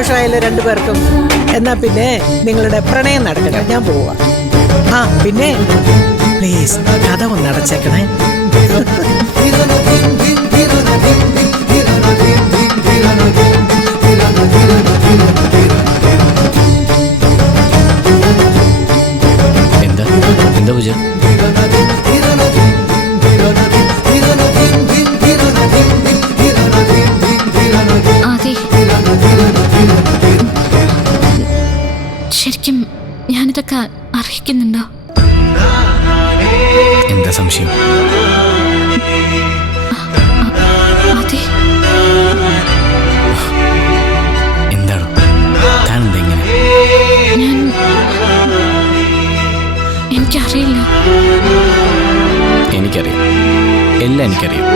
സന്തോഷമായല്ലോ രണ്ടുപേർക്കും. എന്നാ പിന്നെ നിങ്ങളുടെ പ്രണയം നടക്കട്ടെ, ഞാൻ പോവാ. ആ പിന്നെ പ്ലീസ് കഥ ഒന്ന് അടച്ചേക്കണേ. എന്താ എന്താ പൂജ? ശരിക്കും ഞാനിതൊക്കെ അറിയിക്കുന്നുണ്ടോ? എന്താ സംശയം? അതെ. എന്താണ് താനെന്താ ഇങ്ങനെ? എനിക്കറിയില്ല. എനിക്കറിയാം, എല്ലാം എനിക്കറിയാം.